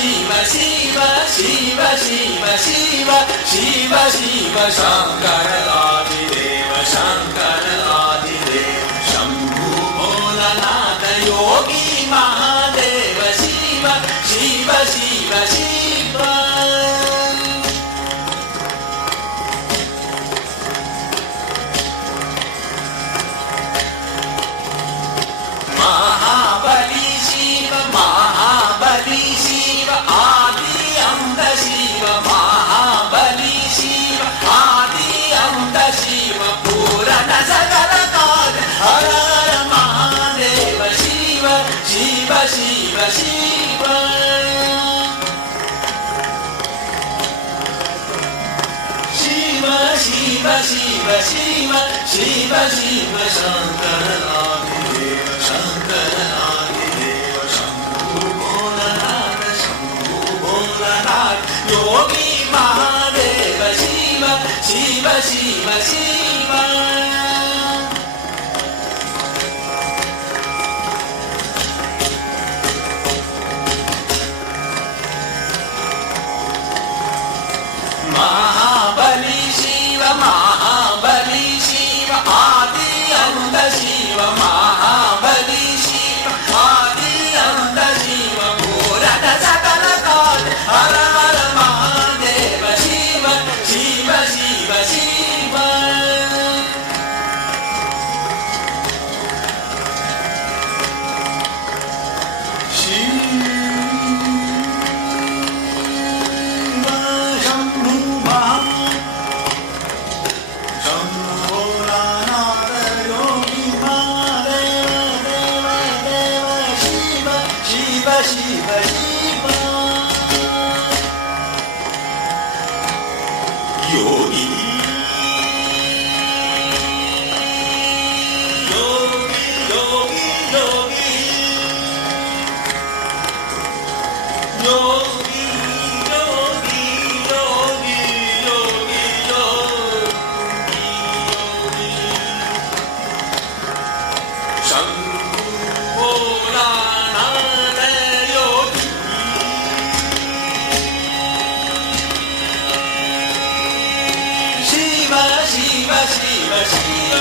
ಶಿವ ಶಿವ ಶಿವ ಶಿವ ಶಿವ ಶಿವ ಶಿವ ಶಂಕರಾದಿದೇವ ಶಂಕರಾದಿದೇವ ಶಂಭು ಭೋಲನಾಥ ಯೋಗಿ ಮಹಾದೇವ ಶಿವ ಶಿವ ಶಿವ ಶಿವ ಮಹಾಬಲಿ ಶಿವ ಮಹಾಬಲಿ ಶಿವ ಆದಿ ಅಂಬ ಶಿವ ಮಹಾಬಲಿ ಶಿವ ಆದಿ ಅಂಬ ಶಿವ ಪೂರಣ ಸಕಲ ಕಾಲ ಹರ ಹರ ಮಹಾದೇವ ಶಿವ ಶಿವ ಶಿವ ಶಿವ ಶಿವ ಶಿವ ಶಿವ ಶಿವ ಶಿವ ಶಿವ ಶಂಕರಾದಿದೇವ ಶಂಕರಾದಿದೇವ ಶಂಭು ಭೋಲನಾಥ ಯೋಗಿ ಮಹಾದೇವ ಶಿವ ಶಿವ ಶಿವ ಶಿವ ಮಹಾಬಲಿ ಶಿವ ಮಹಾಬಲಿ ಶಿವ ಆದಿ ಅಂಬ ಶಿವ ಮಹಾಬಲಿ ಶಿವ ಆದಿ ಅಂಬ ಶಿವ ಪೂರಣ ಸಕಲ ಕಾಲ ಹರ ಹರ ಮಹಾದೇವ ಶಿವ ಶಿವ ಶಿವ ಶಿವ ಶಿವ ಶಿವ ಯೋಗಿ ಯೋಗಿ ಯೋಗಿ ಯೋಗಿ ಯೋಗಿ ಯೋಗಿ ಯೋಗಿ ಯೋಗಿ ಯೋಗಿ ಶಂಭು ಭೋಲಾನಾಥ ಯೋಗಿ ಶಿವ ಶಿವ ಶಿವ ಶಿವ